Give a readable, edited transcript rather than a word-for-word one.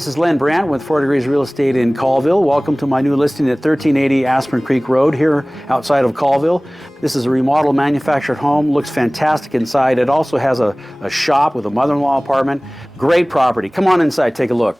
this is Len Brandt with 4 Degrees Real Estate in Colville. Welcome to my new listing at 1380 Aspen Creek Road here outside of Colville. This is a remodeled manufactured home, looks fantastic inside. It also has a shop with a mother-in-law apartment. Great property. Come on inside, take a look.